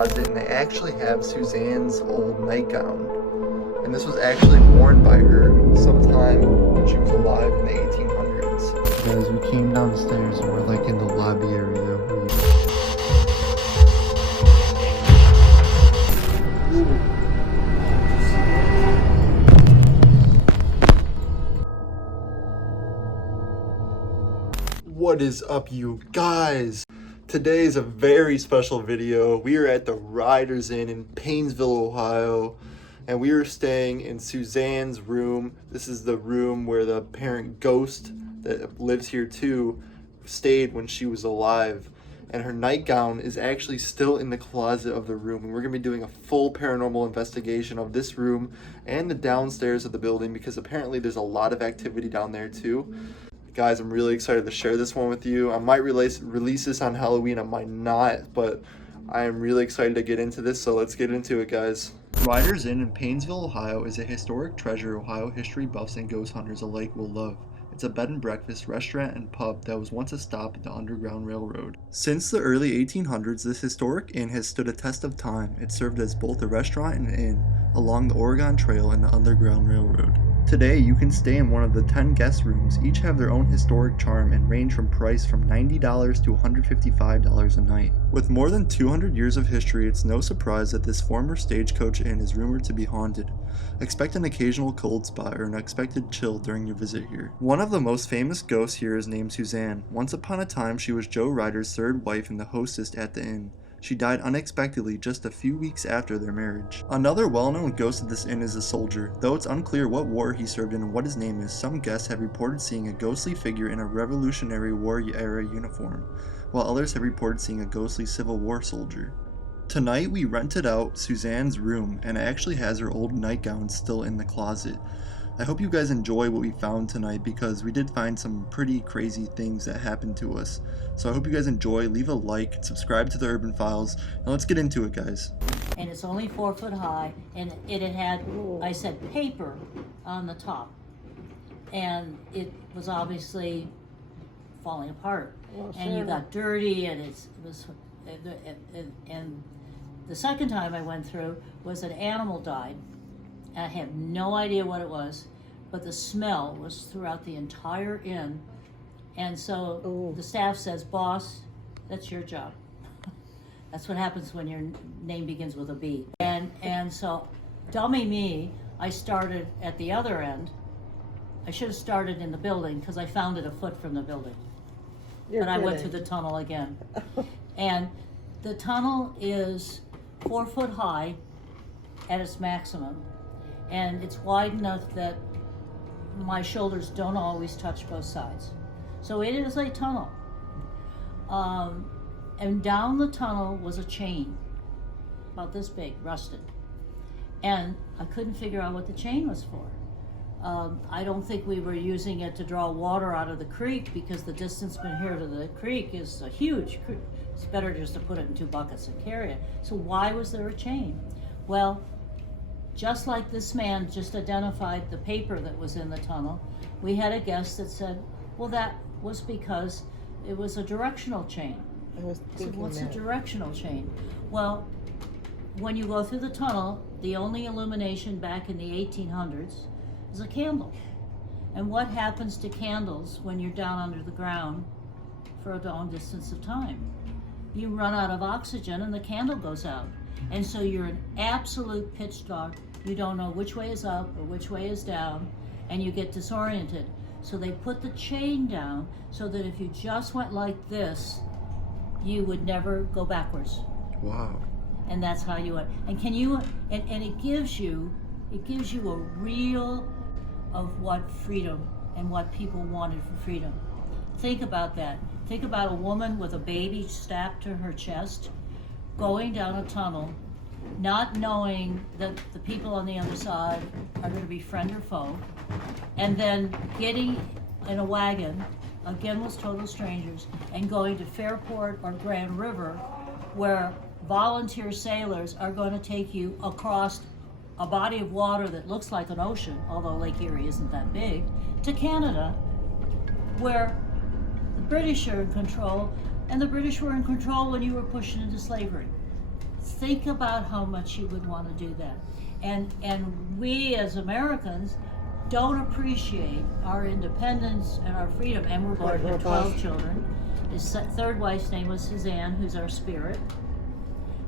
And they actually have Suzanne's old nightgown. And this was actually worn by her sometime when she was alive in the 1800s. Guys, we came down the stairs and we're like in the lobby area. What is up, you guys? Today is a very special video. We are at the Riders Inn in Painesville, Ohio, and we are staying in Suzanne's room. This is the room where the apparent ghost that lives here too stayed when she was alive. And her nightgown is actually still in the closet of the room. And we're gonna be doing a full paranormal investigation of this room and the downstairs of the building, because apparently there's a lot of activity down there too. Guys, I'm really excited to share this one with you. I might release this on Halloween, I might not, but I am really excited to get into this, so let's get into it, guys. Riders Inn in Painesville, Ohio is a historic treasure Ohio history buffs and ghost hunters alike will love. It's a bed and breakfast, restaurant, and pub that was once a stop at the Underground Railroad. Since the early 1800s, this historic inn has stood a test of time. It served as both a restaurant and an inn along the Oregon Trail and the Underground Railroad. Today, you can stay in one of the 10 guest rooms. Each have their own historic charm and range from price from $90 to $155 a night. With more than 200 years of history, it's no surprise that this former stagecoach inn is rumored to be haunted. Expect an occasional cold spot or an unexpected chill during your visit here. One of the most famous ghosts here is named Suzanne. Once upon a time, she was Joe Ryder's third wife and the hostess at the inn. She died unexpectedly just a few weeks after their marriage. Another well-known ghost of this inn is a soldier. Though it's unclear what war he served in and what his name is, some guests have reported seeing a ghostly figure in a Revolutionary War era uniform, while others have reported seeing a ghostly Civil War soldier. Tonight we rented out Suzanne's room, and it actually has her old nightgown still in the closet. I hope you guys enjoy what we found tonight, because we did find some pretty crazy things that happened to us. So I hope you guys enjoy. Leave a like, subscribe to the Urban Files, and let's get into it, guys. And it's only 4 foot high, and it had, I said, paper on the top. And it was obviously falling apart. And you got dirty, and and the second time I went through was an animal died. I have no idea what it was, but the smell was throughout the entire inn. And so the staff says, "Boss, that's your job." That's what happens when your name begins with a B. And so, dummy me, I started at the other end. I should have started in the building because I found it a foot from the building. But I went through the tunnel again. And the tunnel is 4 foot high at its maximum. And it's wide enough that my shoulders don't always touch both sides. So it is a tunnel. And down the tunnel was a chain, about this big, rusted. And I couldn't figure out what the chain was for. I don't think we were using it to draw water out of the creek, because the distance from here to the creek is a huge creek. It's better just to put it in 2 buckets and carry it. So why was there a chain? Well, just like this man just identified the paper that was in the tunnel, we had a guest that said, well, that was because it was a directional chain. I said, what's a directional chain? Well, when you go through the tunnel, the only illumination back in the 1800s is a candle. And what happens to candles when you're down under the ground for a long distance of time? You run out of oxygen and the candle goes out. And so you're in absolute pitch dark. You don't know which way is up or which way is down, and you get disoriented. So they put the chain down so that if you just went like this, you would never go backwards. Wow. And that's how you went. And it gives you a reel of what freedom and what people wanted for freedom. Think about that. Think about a woman with a baby strapped to her chest, going down a tunnel, not knowing that the people on the other side are going to be friend or foe, and then getting in a wagon, again with total strangers, and going to Fairport or Grand River, where volunteer sailors are going to take you across a body of water that looks like an ocean, although Lake Erie isn't that big, to Canada, where the British are in control, and the British were in control when you were pushed into slavery. think about how much you would want to do that. And we as Americans don't appreciate our independence and our freedom. And we're born with 12 children. His third wife's name was Suzanne, who's our spirit.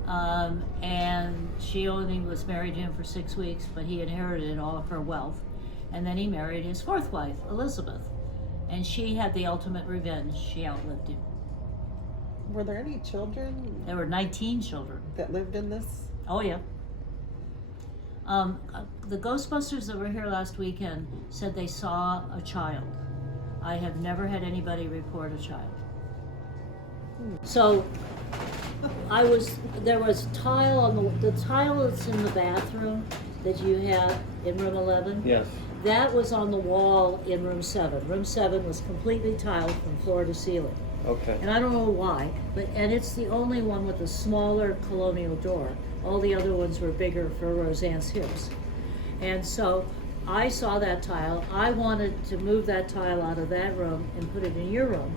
And she only was married to him for 6 weeks, but he inherited all of her wealth. And then he married his fourth wife, Elizabeth. And she had the ultimate revenge. She outlived him. Were there any children There were 19 children. that lived in this? Oh, yeah. The Ghostbusters that were here last weekend said they saw a child. I have never had anybody report a child. So there was tile on the tile that's in the bathroom that you have in room 11. Yes. That was on the wall in room 7. Room 7 was completely tiled from floor to ceiling. Okay. And I don't know why, and it's the only one with a smaller colonial door. All the other ones were bigger for Roseanne's hips. And so I saw that tile. I wanted to move that tile out of that room and put it in your room,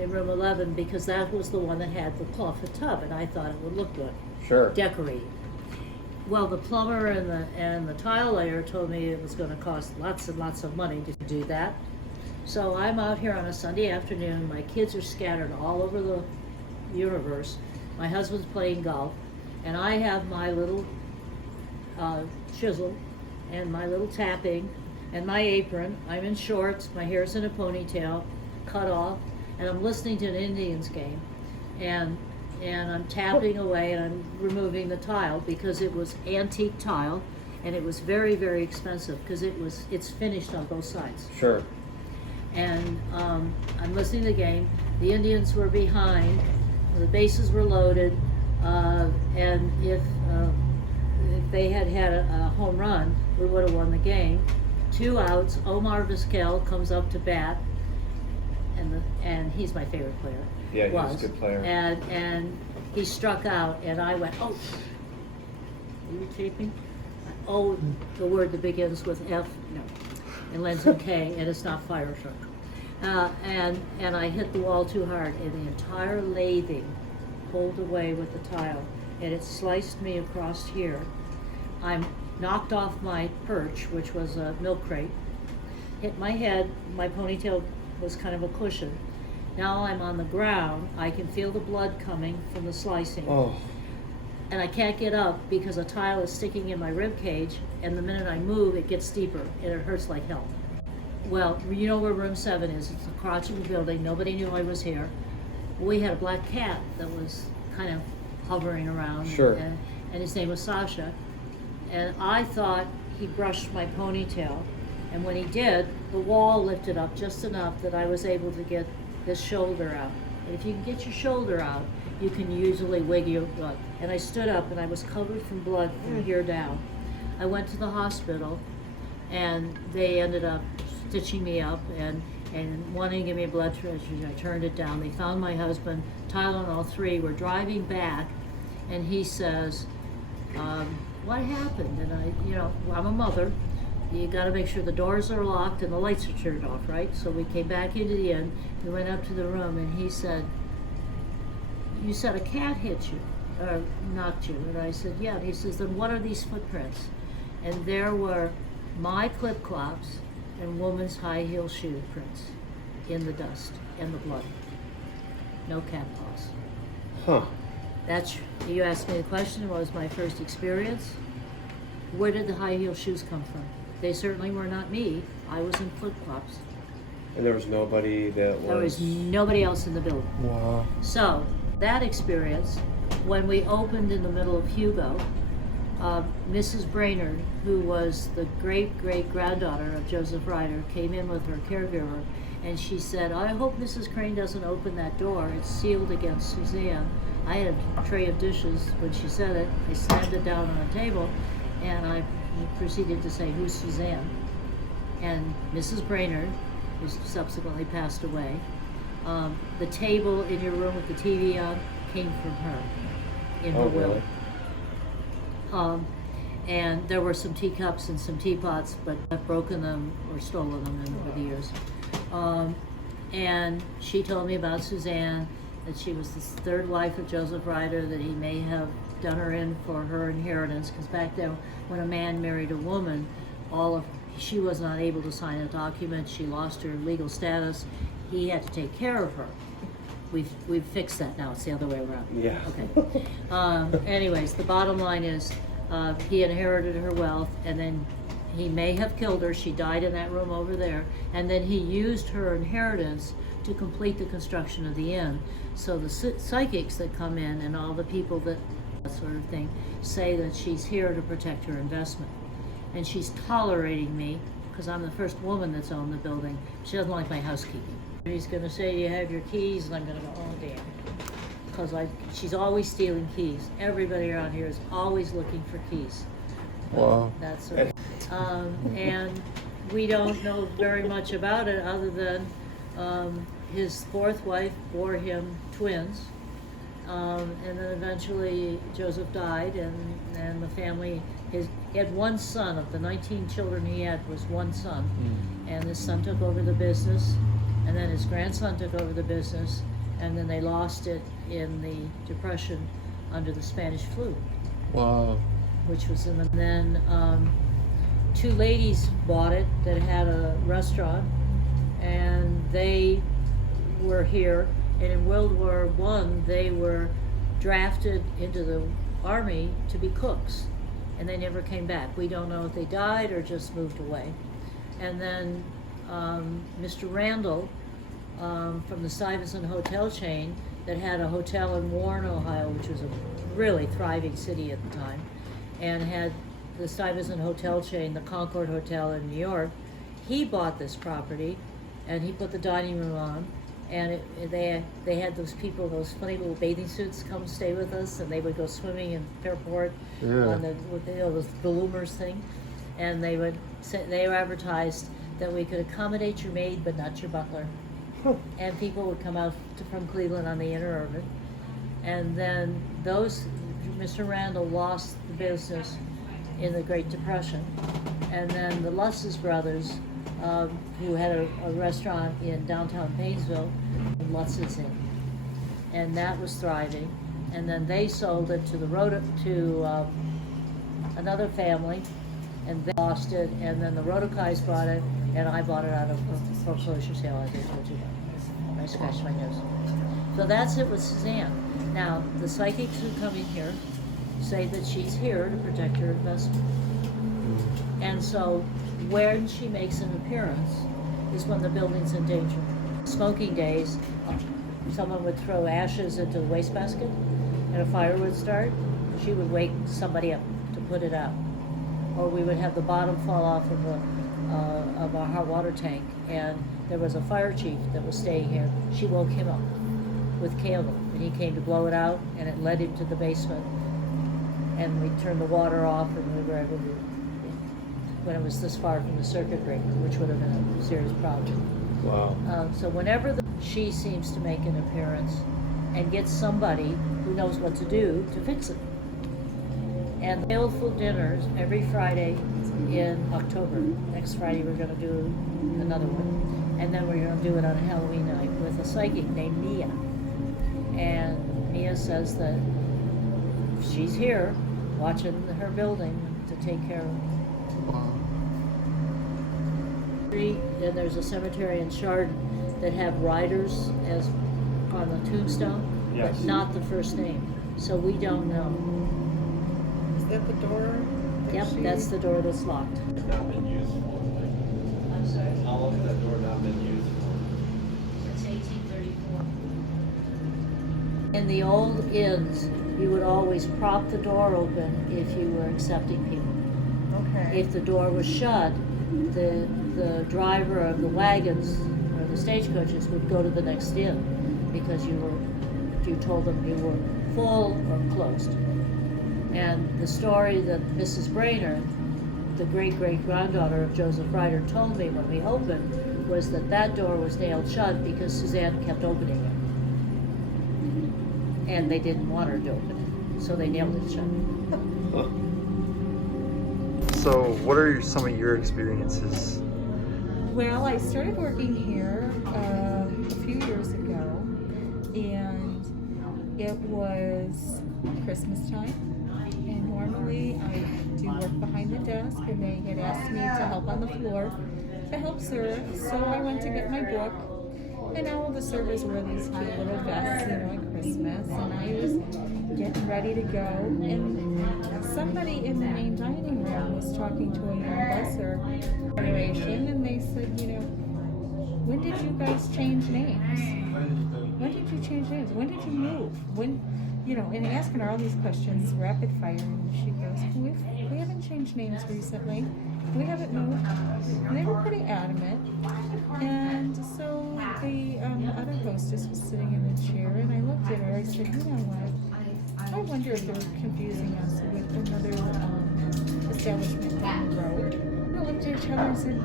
in room 11, because that was the one that had the cloth tub, and I thought it would look good, Sure. decorated. Well, the plumber and the tile layer told me it was going to cost lots and lots of money to do that. So I'm out here on a Sunday afternoon. My kids are scattered all over the universe. My husband's playing golf, and I have my little chisel and my little tapping and my apron. I'm in shorts. My hair's in a ponytail, cut off, and I'm listening to an Indians game, and I'm tapping away and I'm removing the tile because it was antique tile, and it was very, very expensive because it's finished on both sides. Sure. And I'm listening to the game. The Indians were behind. The bases were loaded, and if they had a home run, we would have won the game. 2 outs. Omar Vizquel comes up to bat, and he's my favorite player. Yeah, he was a good player. And he struck out, and I went, oh. Are you taping? Oh, the word that begins with F, no, and ends in K, and it's not fire truck. And I hit the wall too hard, and the entire lathing pulled away with the tile, and it sliced me across here. I'm knocked off my perch, which was a milk crate, hit my head. My ponytail was kind of a cushion. Now I'm on the ground. I can feel the blood coming from the slicing. Oh. And I can't get up because a tile is sticking in my rib cage, and the minute I move, it gets deeper, and it hurts like hell. Well, you know where room 7 is. It's the crotch of the building. Nobody knew I was here. We had a black cat that was kind of hovering around. Sure. And his name was Sasha. And I thought he brushed my ponytail. And when he did, the wall lifted up just enough that I was able to get this shoulder out. And if you can get your shoulder out, you can usually wig your blood. And I stood up, and I was covered from blood from here down. I went to the hospital, and they ended up stitching me up and wanting to give me a blood transfusion. I turned it down. They found my husband, Tylenol 3. We're driving back, and he says, what happened? And I'm a mother. You got to make sure the doors are locked and the lights are turned off, right? So we came back into the inn. We went up to the room, and he said, you said a cat hit you, or knocked you. And I said, yeah. And he says, then what are these footprints? And there were my clip-clops and woman's high heel shoe prints in the dust and the blood. No cat paws. Huh. You asked me the question, what was my first experience? Where did the high heel shoes come from? They certainly were not me. I was in flip-flops. And there was nobody that was... There was nobody else in the building. Wow. So, that experience, when we opened in the middle of Hugo, Mrs. Brainerd, who was the great-great-granddaughter of Joseph Ryder, came in with her caregiver, and she said, I hope Mrs. Crane doesn't open that door. It's sealed against Suzanne. I had a tray of dishes when she said it. I slammed it down on a table, and I proceeded to say, who's Suzanne? And Mrs. Brainerd, who subsequently passed away, the table in your room with the TV on came from her in her will. Really? And there were some teacups and some teapots, but I've broken them or stolen them over the years. And she told me about Suzanne, that she was the third wife of Joseph Ryder, that he may have done her in for her inheritance, because back then when a man married a woman, she was not able to sign a document, she lost her legal status, he had to take care of her. We've fixed that now, it's the other way around. Yeah. Okay. Anyways, the bottom line is, he inherited her wealth, and then he may have killed her. She died in that room over there, and then he used her inheritance to complete the construction of the inn. So the psychics that come in and all the people that sort of thing say that she's here to protect her investment, and she's tolerating me because I'm the first woman that's owned the building. She doesn't like my housekeeping. He's going to say, "You have your keys," and I'm going to go, "Oh damn," because she's always stealing keys. Everybody around here is always looking for keys. Wow. That's sort of, and we don't know very much about it other than his fourth wife bore him twins, and then eventually Joseph died, and the family, he had one son. Of the 19 children he had, was one son, and his son took over the business, and then his grandson took over the business, and then they lost it in the Depression under the Spanish flu. Wow. Which was in the, then two ladies bought it that had a restaurant, and they were here, and in World War I they were drafted into the army to be cooks, and they never came back. We don't know if they died or just moved away. And then Mr. Randall from the Stuyvesant hotel chain that had a hotel in Warren, Ohio, which was a really thriving city at the time, and had the Stuyvesant hotel chain, the Concord Hotel in New York. He bought this property, and he put the dining room on, and they had those people, those funny little bathing suits, come stay with us, and they would go swimming in Fairport on the bloomers thing, and they would say, they were advertised that we could accommodate your maid but not your butler, and people would come out from Cleveland on the interurban, and then Mr. Randall lost the business in the Great Depression, and then the Lusses brothers, who had a restaurant in downtown Painesville, Lusses Inn, and that was thriving, and then they sold it to another family, and they lost it, and then the Rodokais bought it, and I bought it out of a foreclosure sale, as I told you. I scratched my nose. So that's it with Suzanne. Now, the psychics who come in here say that she's here to protect her investment. And so when she makes an appearance is when the building's in danger. Smoking days, someone would throw ashes into the wastebasket and a fire would start. She would wake somebody up to put it out. Or we would have the bottom fall off of our hot water tank, and there was a fire chief that was staying here. She woke him up with candle, and he came to blow it out, and it led him to the basement, and we turned the water off, and we were able to, when it was this far from the circuit breaker, which would have been a serious problem. Wow. So whenever she seems to make an appearance and gets somebody who knows what to do to fix it. And baleful dinners every Friday in October. Next Friday we're going to do another one. And then we're going to do it on Halloween night with a psychic named Mia. And Mia says that she's here watching her building to take care of it. Wow. And there's a cemetery in Chardon that have Riders as on the tombstone, Yes. but not the first name. So we don't know. Is that the door? Yep, that's the door that's locked. It's not been used for. I'm sorry. How long has that door not been used for? It's 1834. In the old inns, you would always prop the door open if you were accepting people. Okay. If the door was shut, the driver of the wagons or the stagecoaches would go to the next inn because you told them you were full or closed. And the story that Mrs. Brainerd, the great-great-granddaughter of Joseph Ryder, told me when we opened was that door was nailed shut because Suzanne kept opening it. And they didn't want her to open it, so they nailed it shut. Huh. So, what are some of your experiences? Well, I started working here a few years ago, and It was Christmas time, and normally I do work behind the desk, and they had asked me to help on the floor to help serve. So I went to get my book, and all of the servers wore these cute little vests, you know, at Christmas, and I was getting ready to go, and somebody in the main dining room was talking to a young busser generation, and they said, you know, when did you guys change names? When did you change names? When did you move? When, you know, and asking her all these questions, rapid fire, and she goes, we haven't changed names recently. We haven't moved. And they were pretty adamant. And so the other hostess was sitting in the chair, and I looked at her. I said, you know what? I wonder if they're confusing us with another establishment down the road. We looked at each other and said,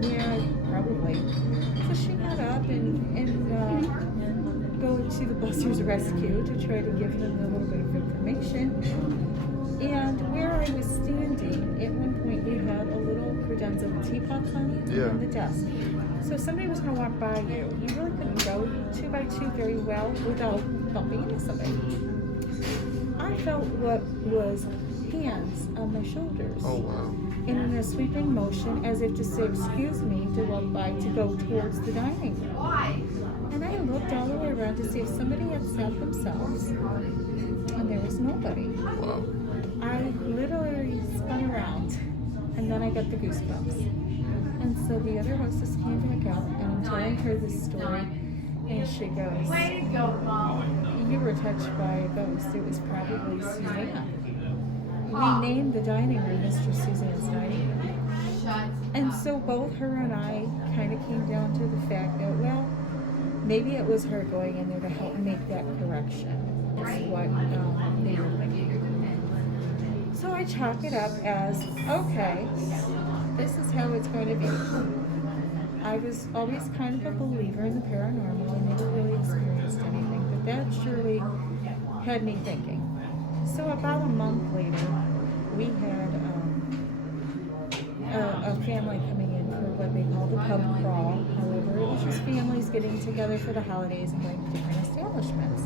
yeah, probably. So she got up and go to the busser's rescue to try to give them a little bit of information. And where I was standing, at one point we had a little credenza teapot on the desk. So if somebody was going to walk by you, you really couldn't go 2 by 2 very well without bumping into somebody. I felt what was hands on my shoulders. Oh, wow. And in a sweeping motion, as if to say, excuse me, to walk by to go towards the dining room. And I looked all the way around to see if somebody had sat themselves, and there was nobody. Wow. I literally spun around, and then I got the goosebumps. And so the other hostess came back out, and I'm telling her this story, and she goes, you were touched by a ghost. It was probably Suzanne. We named the dining room Mr. Suzanne's dining room. And so both her and I kind of came down to the fact that, well, maybe it was her going in there to help make that correction. That's what they were thinking. So I chalk it up as, okay, this is how it's going to be. I was always kind of a believer in the paranormal. I never really experienced anything, but that surely had me thinking. So about a month later, we had a family coming in for what they call the pub crawl. However, it was just families getting together for the holidays and going to different establishments.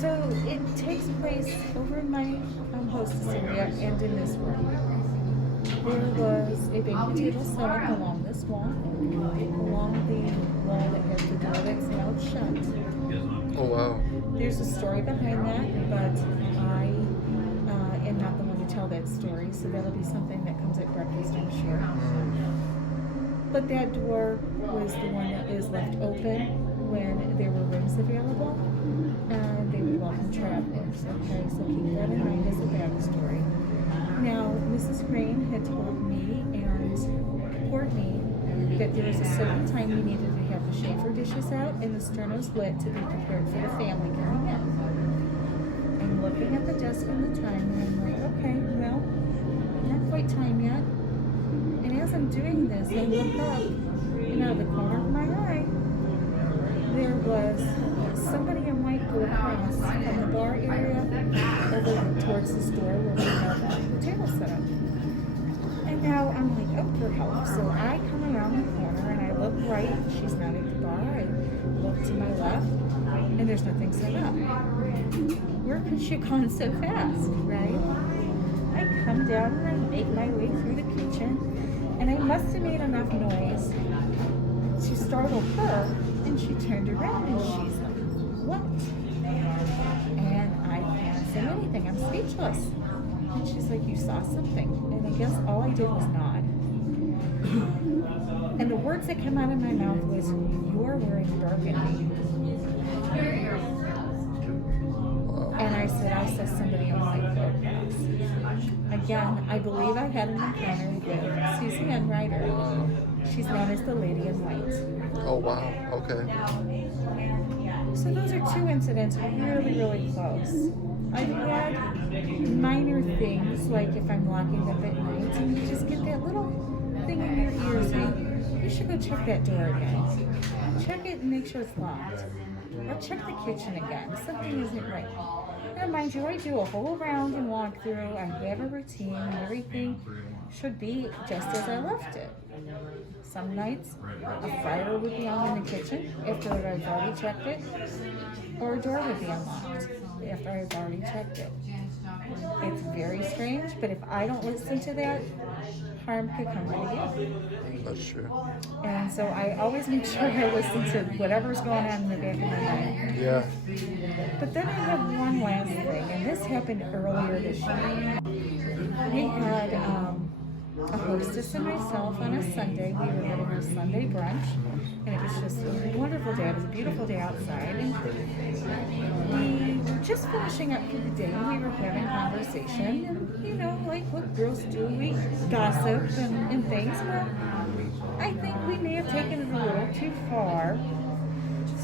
So it takes place over in my hostess area and in this room. There was a big table set up along this wall, along the wall that has the door that's now shut. Oh, wow. There's a story behind that, but I am not the one to tell that story, so that'll be something that comes at breakfast, I'm sure. But that door was the one that is left open when there were rooms available, and they would welcome travelers. Okay, so keep that in mind as a backstory. Now, Mrs. Crane had told me and Courtney that there was a certain time we needed to have the Schaefer dishes out and the sternos lit to be prepared for the family coming in. I'm looking at the desk and the time, and I'm like, okay, well, not quite time yet. And as I'm doing this, I look up, and out of the corner of my eye, there was somebody in white go across from the bar area over towards this door where we have the table set up. And now I'm like, oh, for help. So I come around the corner and I look right. She's not at the bar. I look to my left, and there's nothing set up. Where could she have gone so fast, right? I come down and I make my way through the kitchen, and I must have made enough noise to startle her, and she turned around and she's like, what? And I can't say anything. I'm speechless. And she's like, you saw something. And I guess all I did was nod. And the words that came out of my mouth was, you're wearing burgundy. And I said, I saw somebody in white go across. Again, I believe I had an encounter with Suzanne Ryder. She's known as the Lady in White. Oh, wow. Okay. So those are two incidents really, really close. I've had minor things, like if I'm locking up at night and you just get that little thing in your ear saying, you should go check that door again. Check it and make sure it's locked. Or check the kitchen again. Something isn't right. Now, mind you, I do a whole round and walk through. I have a routine. Everything should be just as I left it. Some nights, a fryer would be on in the kitchen after I've already checked it, or a door would be unlocked after I've already checked it. It's very strange, but if I don't listen to that, harm could come right again. That's true. And so I always make sure I listen to whatever's going on in the back of my mind. Yeah. But then I have one last thing, and this happened earlier this year. We had a hostess and myself on a Sunday. We were having a Sunday brunch, and it was just a wonderful day. It was a beautiful day outside, and we were just finishing up for the day, and we were having conversation, and you know, like what girls do, we gossip and things. Well, I think we may have taken it a little too far.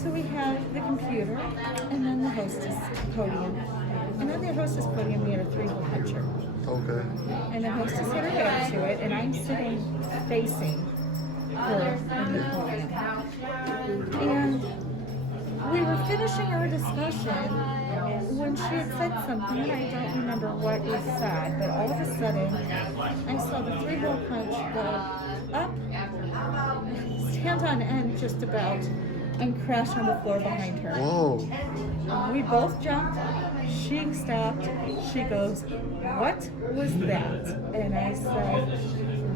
So we had the computer, and then the hostess podium. And on the hostess podium, we had a 3-hole puncher. Okay. And the hostess had her back to it, and I'm sitting facing her in the podium. And we were finishing our discussion when she had said something, and I don't remember what was said, but all of a sudden, I saw the 3-hole punch go up, stand on end just about, and crash on the floor behind her. Whoa. We both jumped. She stopped. She goes, "What was that?" And I said,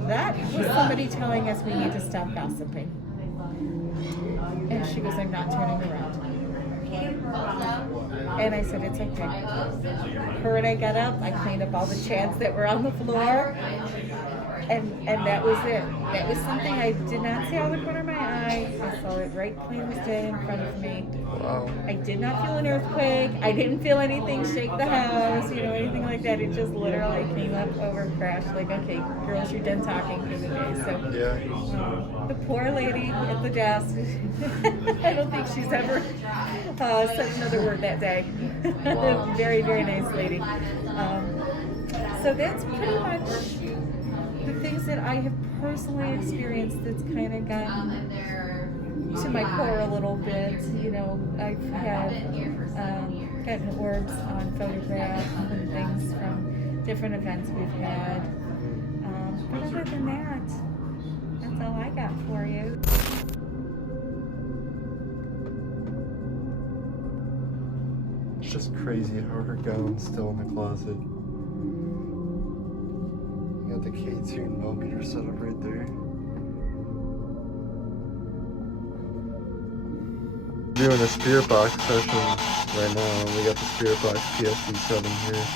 "That was somebody telling us we need to stop gossiping." And she goes, "I'm not turning around." And I said, "It's okay." Her and I got up. I cleaned up all the chads that were on the floor. And that was it. That was something I did not see out of the corner of my eye. I saw it right plain as day in front of me. Wow. I did not feel an earthquake. I didn't feel anything shake the house, anything like that. It just literally came up over, crashed. Like, okay, girls, you're done talking for the day. So Yeah. the poor lady at the desk. I don't think she's ever said another word that day. Wow. Very, very nice lady. So that's pretty much the things that I have personally experienced that's kind of gotten to my core a little bit. I've had gotten orbs on photographs and things from different events we've had. But other than that, that's all I got for you. It's just crazy how her gown's still in the closet. You got the K2 millimeter set up right there. Doing a spirit box session right now. We got the spirit box PSD7 here.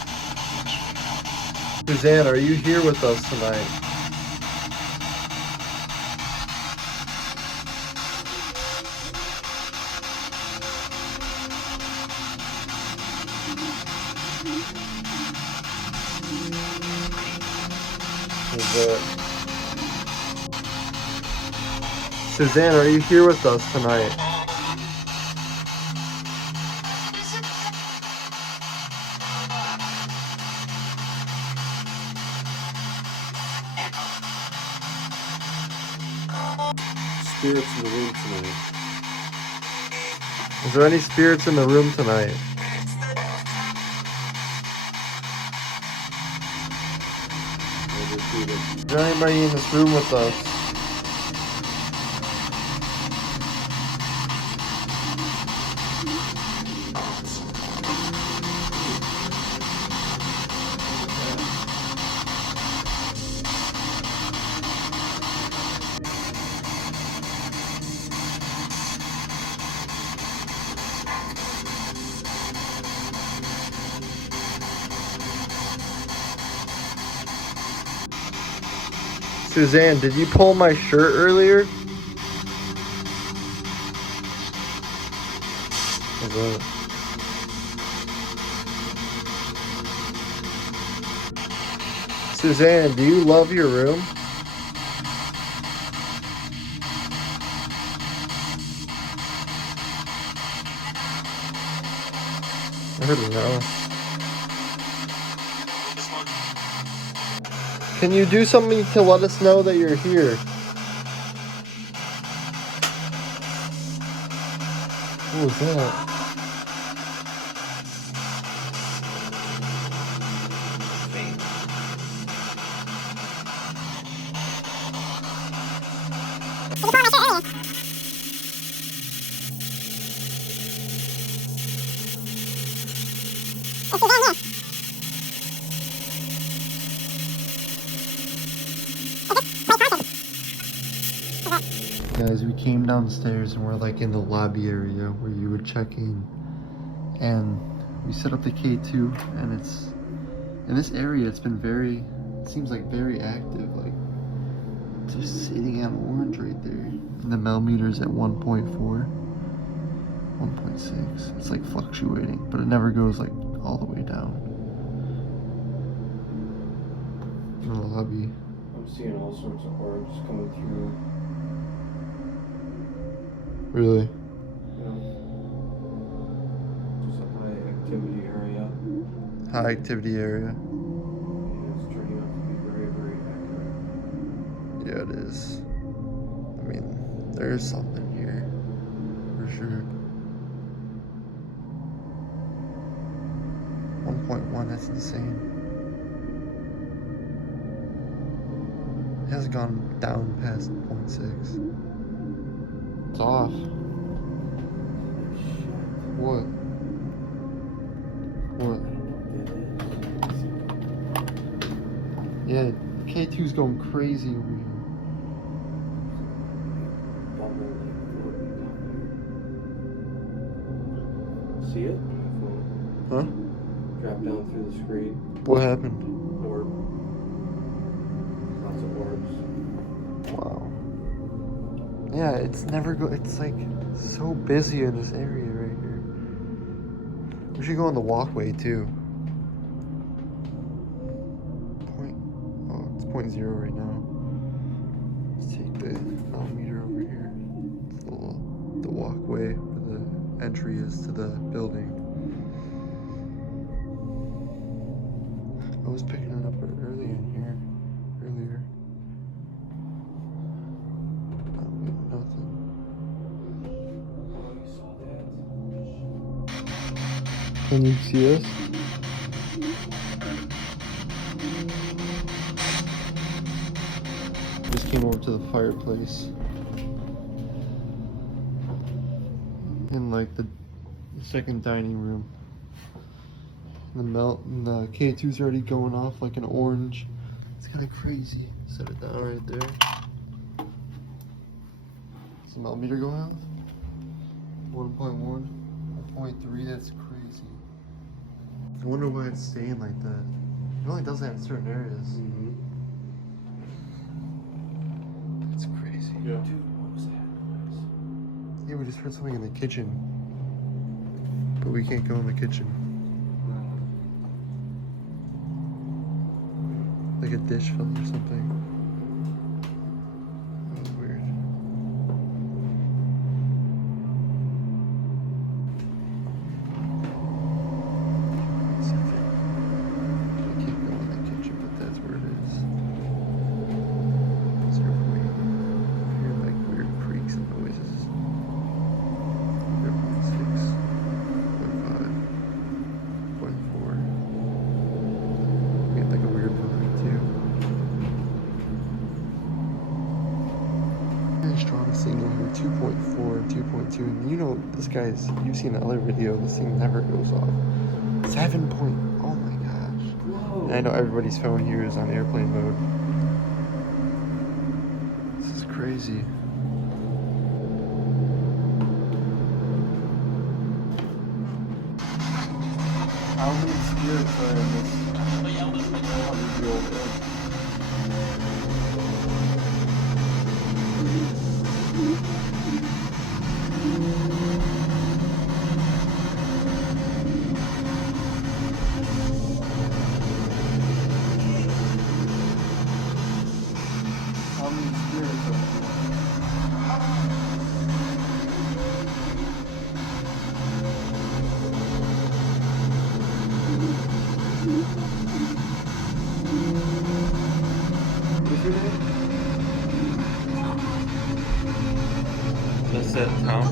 Suzanne, are you here with us tonight? Suzanne, are you here with us tonight? Spirits in the room tonight. Is there any spirits in the room tonight? Is there anybody in this room with us? Suzanne, did you pull my shirt earlier? Okay. Suzanne, do you love your room? I heard a no. Can you do something to let us know that you're here? What was that? Guys, we came downstairs and we're like in the lobby area where you would check in, and we set up the K2, and it's in this area. It's been very, it seems like very active, like just sitting at orange right there, and the millimeters at 1.4, 1.6. It's like fluctuating, but it never goes like all the way down. In the lobby. I'm seeing all sorts of orbs coming through. Really? Yeah. Just a high activity area. High activity area. And it's turning out to be very, very accurate. Yeah, it is. I mean, there is something here, for sure. 1.1, that's insane. It hasn't gone down past 0.6. It's off. What? What? Yeah, K2's going crazy over here. See it? Huh? Drop down through the screen. What happened? Orb. Lots of orbs. Wow. Yeah, it's never it's like so busy in this area right here. We should go on the walkway too. It's 0.0 right now. Let's take the millimeter over here. It's the walkway where the entry is to the building. I was picking it up early in here. Earlier. Not getting nothing. Can you see us? Just came over to the fireplace. In like the second dining room. And the K2's already going off like an orange. It's kind of crazy. Set it down right there. Does the millimeter go out? 1.1, 1.3, that's crazy. I wonder why it's staying like that. It only does that in certain areas. Mm-hmm. That's crazy. Yeah. Dude, what was that noise? Yeah, we just heard something in the kitchen. But we can't go in the kitchen. Like a dish fell or something. That was weird. Let's see if I can't go in the kitchen, but that's where it is. 0.8. I hear like weird creaks and noises. 0.6. 0.5. 0.4. We had like a weird vibe too. Really strong signal here, 2.4 and 2.2. And you know, this guy's, you've seen the other video, this thing never goes off. 7 point, oh my gosh. Whoa. And I know everybody's phone here is on airplane mode. This is crazy. How many spirits are in this 100-year-old thing? How many spirits are in What's your name? That's it, Tom.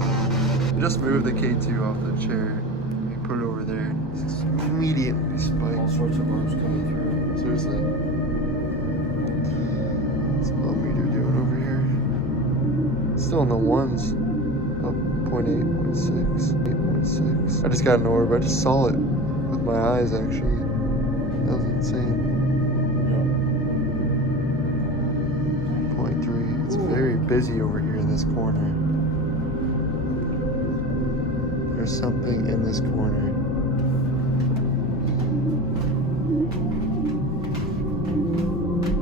just moved the K2 off the chair. We put it over there. It's immediately All spiked. sorts of arms coming through. Seriously. What's the millimeter doing over here? Still in the ones. Up 0.8, 0.6, 8.6. I just got an orb. I just saw it with my eyes, actually. That was insane. 0.3. It's very busy over here in this corner. There's something in this corner.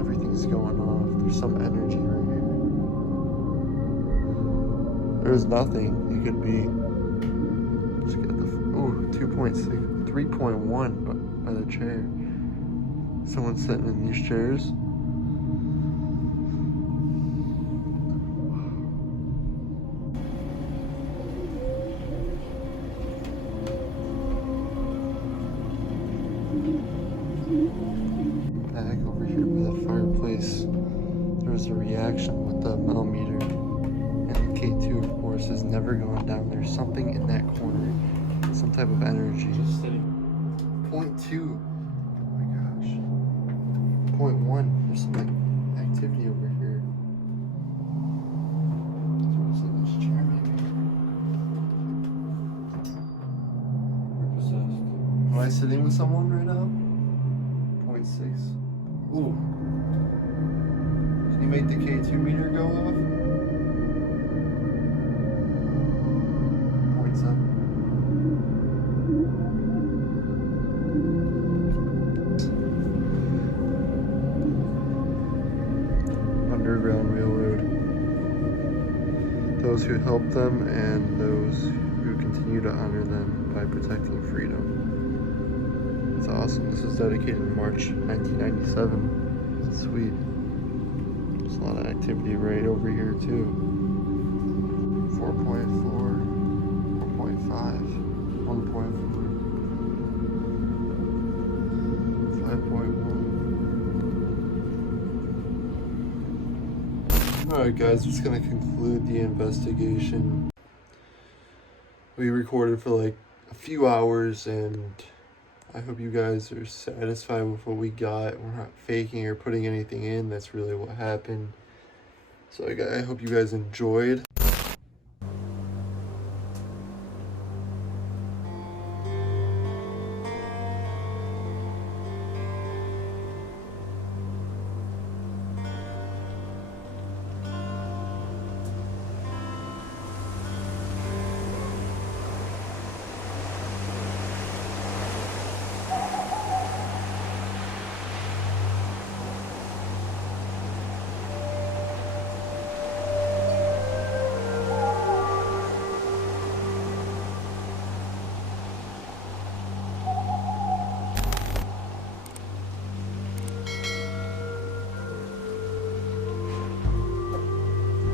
Everything's going off. There's some energy right here. There's nothing. It could be. Let's get the. Ooh, 2.6, 3.1 by the chair. Someone sitting in these chairs. Back over here by the fireplace, there was a reaction with the millimeter, and the K2, of course, is never going down. There's something in that corner, some type of energy. Just sitting. 0.2. Oh my gosh. 0.1. There's some like activity over here. What's in this chair, maybe? We're possessed. Am I sitting with someone right now? 0.6. Ooh. Can you make the K2 meter go off? 0.7. Underground Railroad. Those who help them and those who continue to honor them by protecting freedom. It's awesome. This was dedicated in March 1997. That's sweet. There's a lot of activity right over here too. 4.4, 4.5, 1.4, 5.1. Alright guys, it's gonna conclude the investigation. We recorded for like a few hours and I hope you guys are satisfied with what we got. We're not faking or putting anything in. That's really what happened. So I hope you guys enjoyed.